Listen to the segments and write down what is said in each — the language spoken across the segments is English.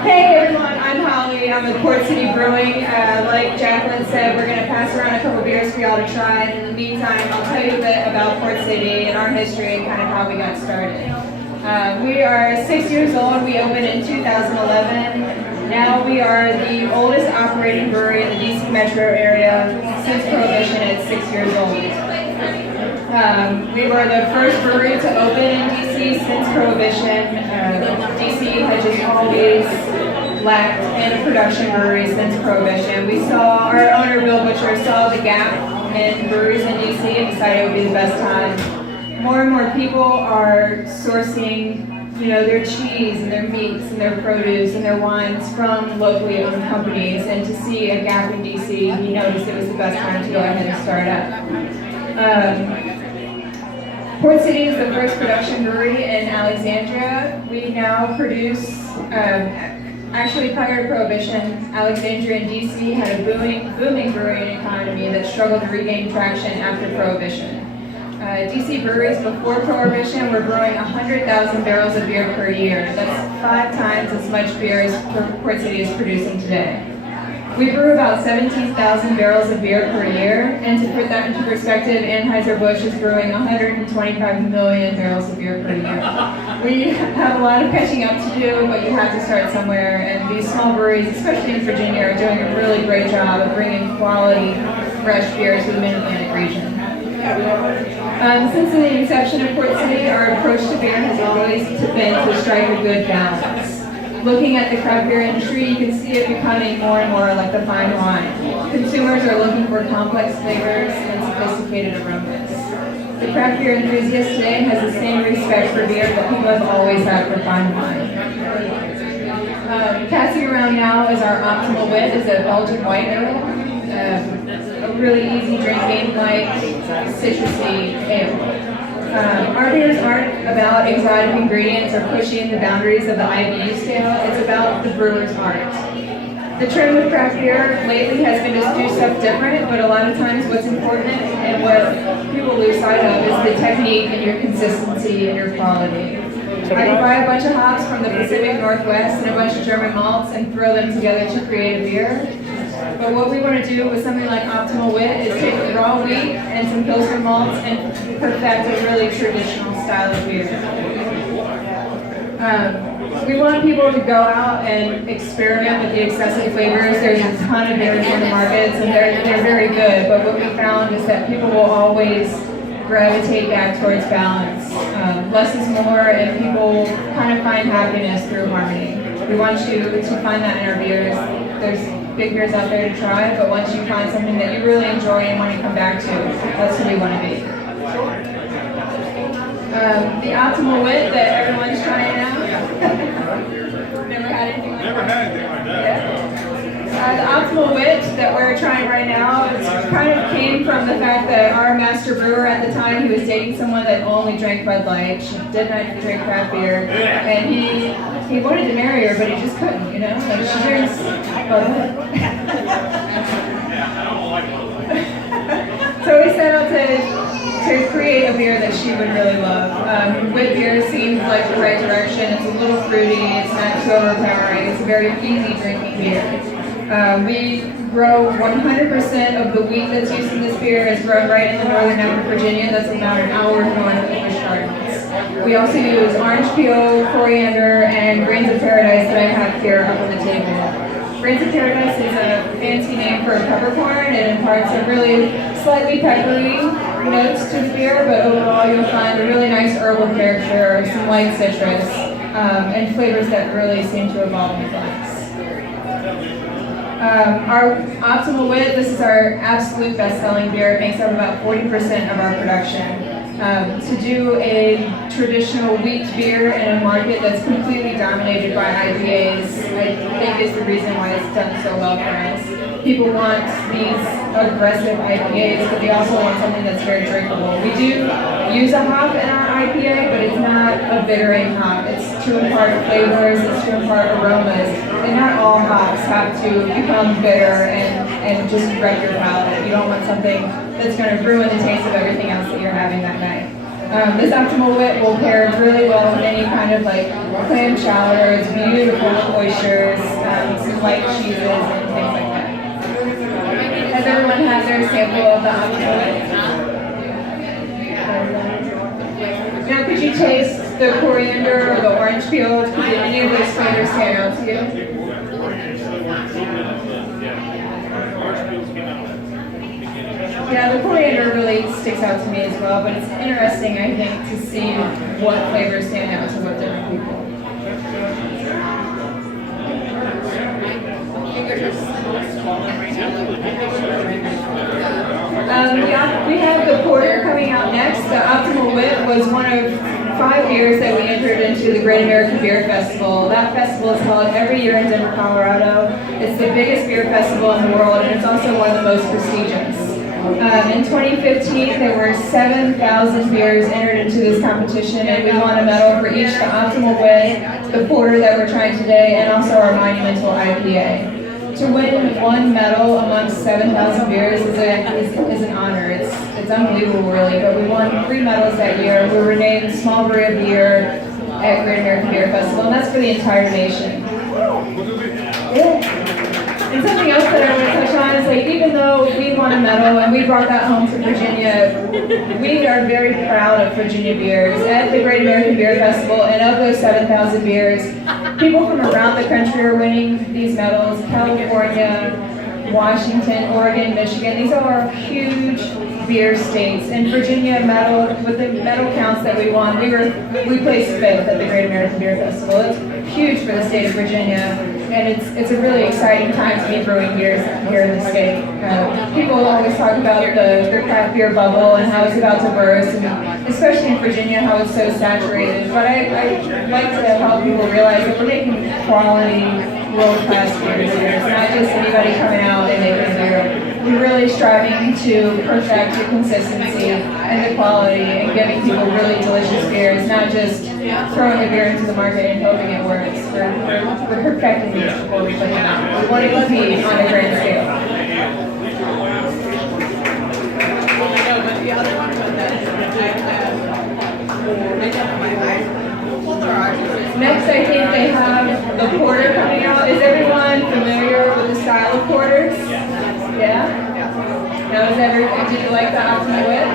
Hey everyone, I'm Holly. I'm with Port City Brewing. Like Jacqueline said, we're going to pass around a couple beers for y'all to try. And in the meantime, I'll tell you a bit about Port City and our history and kind of how we got started. We are 6 years old. We opened in 2011. Now we are the oldest operating brewery in the DC metro area since Prohibition at 6 years old. We were the first brewery to open in DC since Prohibition. DC had just always lacked in a production brewery since Prohibition. We saw, our owner Bill Butcher saw the gap in breweries in DC and decided it would be the best time. More and more people are sourcing, their cheese and their meats and their produce and their wines from locally owned companies, and to see a gap in DC, he noticed it was the best time to go ahead and start up. Port City is the first production brewery in Alexandria. We now produce, actually prior to Prohibition, Alexandria and DC had a booming brewing economy that struggled to regain traction after Prohibition. DC breweries before Prohibition were brewing 100,000 barrels of beer per year. That's 5 times as much beer as Port City is producing today. We brew about 17,000 barrels of beer per year, and to put that into perspective, Anheuser-Busch is brewing 125 million barrels of beer per year. We have a lot of catching up to do, but you have to start somewhere, and these small breweries, especially in Virginia, are doing a really great job of bringing quality, fresh beer to the Mid-Atlantic region. Since the inception of Port City, our approach to beer has always been to strike a good balance. Looking at the craft beer industry, you can see it becoming more and more like the fine wine. Consumers are looking for complex flavors and sophisticated aromas. The craft beer enthusiast today has the same respect for beer that people have always had for fine wine. Passing around now is our Optimal Wit. It's a Belgian white ale. A really easy drinking, light, citrusy ale. Our beers aren't about exotic ingredients or pushing the boundaries of the IBU scale. It's about the brewer's art. The trend with craft beer lately has been to do stuff different, but a lot of times what's important and what people lose sight of is the technique and your consistency and your quality. I can buy a bunch of hops from the Pacific Northwest and a bunch of German malts and throw them together to create a beer. But what we want to do with something like Optimal Wit is take the raw wheat and some Pilsner malts and perfect a really traditional style of beer. We want people to go out and experiment with the accessible flavors. There's a ton of beers on the markets, and they're very good, but what we found is that people will always gravitate back towards balance. Less is more, and people kind of find happiness through harmony. We want you to find that in our beers. There's big beers out there to try, but once you find something that you really enjoy and want to come back to, that's who we want to be. The Optimal Wit that everyone's trying now. Never had anything like that. Never had anything like that. The Optimal Wit that we're trying right now, it kind of came from the fact that our master brewer at the time, he was dating someone that only drank Bud Light. She did not drink craft beer, and he wanted to marry her, but he just couldn't, Like she drinks Bud Light. So we set out to create a beer that she would really love. Wit beer seems like the right direction. It's a little fruity. It's not too overpowering. It's a very easy drinking beer. We grow 100% of the wheat that's used in this beer is grown right in the northern end of Virginia. That's about an hour north of Busch Gardens. We also use orange peel, coriander, and grains of paradise that I have here up on the table. Grains of paradise is a fancy name for peppercorn. It imparts a really slightly peppery notes to the beer, but overall you'll find a really nice herbal character, some light citrus, and flavors that really seem to evolve in glass. Our Optimal Wit, this is our absolute best-selling beer. It makes up about 40% of our production. To do a traditional wheat beer in a market that's completely dominated by IPAs, I think is the reason why it's done so well for us. People want these aggressive IPAs, but they also want something that's very drinkable. We do use a hop in our IPA, but it's not a bittering hop. It's to impart flavors, it's to impart aromas, and not all hops have to become bitter and just wreck your palate. You don't want something that's going to ruin the taste of everything else that you're having that night. This optimal wit will pair really well with any kind of like clam chowders, beautiful oysters, some light cheeses, and things like that. Has everyone had their sample of the optimal wit? Now, could you taste the coriander or the orange peel? Did any of those flavors stand out to you? Yeah, the coriander really sticks out to me as well, but it's interesting, I think, to see what flavors stand out to what different people. We have the porter coming out next. The Optimal Wit was one of 5 years that we entered into the Great American Beer Festival. That festival is held every year in Denver, Colorado. It's the biggest beer festival in the world, and it's also one of the most prestigious. In 2015, there were 7,000 beers entered into this competition, and we won a medal for each: the Optimal Wit, the porter that we're trying today, and also our monumental IPA. To win one medal amongst 7,000 beers is an honor. It's unbelievable, really. But we won 3 medals that year. We were named Small Brew of the Year at Great American Beer Festival, and that's for the entire nation. Yeah. And something else that I want to touch on is, like, even though we won a medal and we brought that home to Virginia, we are very proud of Virginia beers. At the Great American Beer Festival, and of those 7,000 beers, people from around the country are winning these medals. California, Washington, Oregon, Michigan, these are huge beer states. And Virginia medal, with the medal counts that we won, we placed 5th at the Great American Beer Festival. It's huge for the state of Virginia, and it's a really exciting time to be brewing beers here in the state. People always talk about the craft beer bubble and how it's about to burst, and especially in Virginia, how it's so saturated. But I like to help people realize that we're making quality, world-class beers here. It's not just anybody coming out and making beer. We're really striving to perfect the consistency and the quality and giving people really delicious beers, not just throwing a beer into the market and hoping it works. We're perfecting these before we put them out. We want to compete on a grand scale. Next, I think they have the porter coming out. Is everyone familiar with the style of porters? Yeah? Now, did you like the Optimal Wit?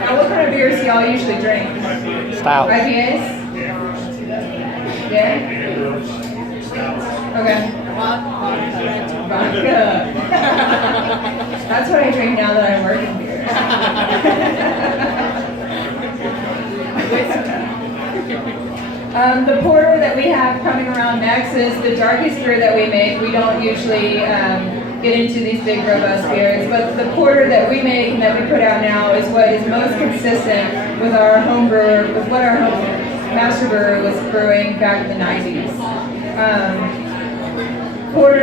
Now, what kind of beers do y'all usually drink? Stout. IPAs? Yeah? Okay. Vodka. That's what I drink now that I'm working here. The porter that we have coming around next is the darkest beer that we make. We don't usually get into these big robust beers, but the porter that we make and that we put out now is what is most consistent with our home brewer, with what our home master brewer was brewing back in the 90s.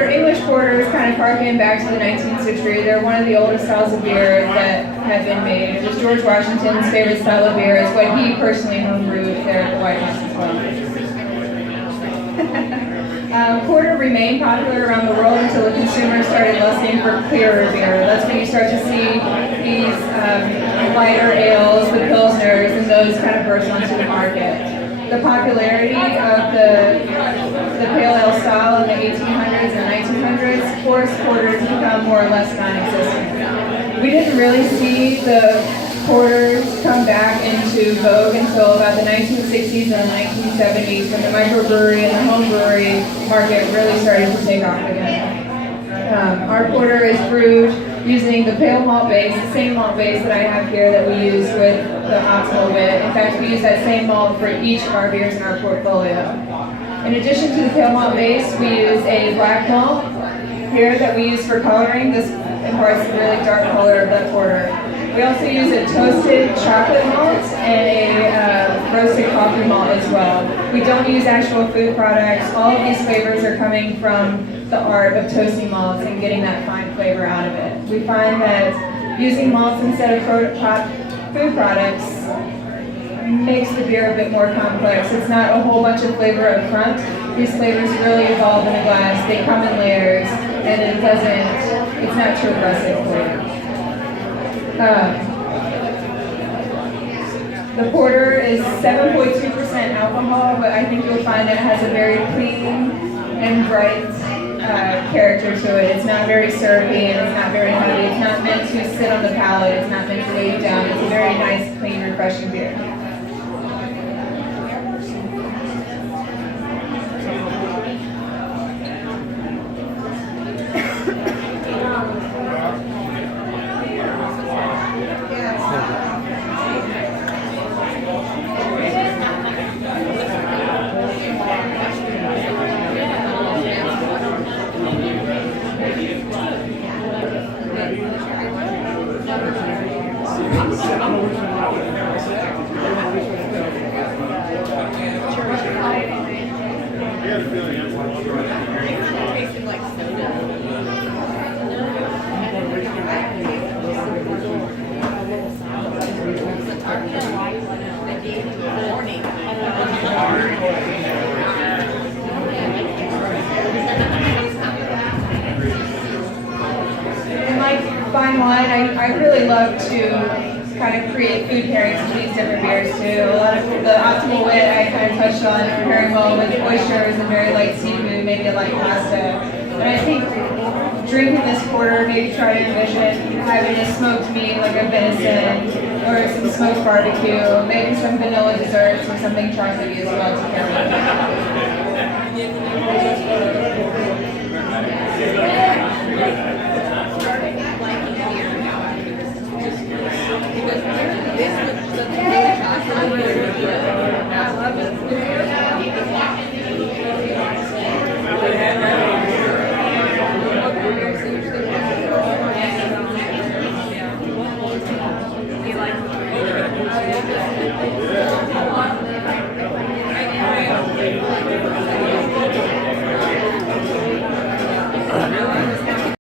English porter is kind of harkening back to the 19th century. They're one of the oldest styles of beer that have been made. It was George Washington's favorite style of beer. It's what he personally homebrewed there at the White House as well. Porter remained popular around the world until the consumers started lusting for clearer beer. That's when you start to see these lighter ales, the pilsners, and those kind of burst onto the market. The popularity of the pale ale style in the 1800s and 1900s forced porters to become more or less non-existent. We didn't really see the porters come back into vogue until about the 1960s and the 1970s, when the microbrewery and the home brewery market really started to take off again. Our porter is brewed using the pale malt base, the same malt base that I have here that we use with the Optimal Wit. In fact, we use that same malt for each of our beers in our portfolio. In addition to the pale malt base, we use a black malt here that we use for coloring. This imparts the really dark color of that porter. We also use a toasted chocolate malt and a roasted coffee malt as well. We don't use actual food products. All of these flavors are coming from the art of toasting malts and getting that fine flavor out of it. We find that using malts instead of food products makes the beer a bit more complex. It's not a whole bunch of flavor up front. These flavors really evolve in a glass. They come in layers, and it's not too aggressive for you. The porter is 7.2% alcohol, but I think you'll find that it has a very clean and bright character to it. It's not very syrupy and it's not very heavy. It's not meant to sit on the palate. It's not meant to weigh you down. It's a very nice, clean, refreshing beer. Fine wine, I really love to kind of create food pairings with these different beers too. A lot of the optimal wit I kind of touched on pairing well with oysters and very light seafood, maybe a light pasta. But I think drinking this porter, maybe try to envision having a smoked meat like a venison or some smoked barbecue, maybe some vanilla desserts or something chocolatey as well to pair with.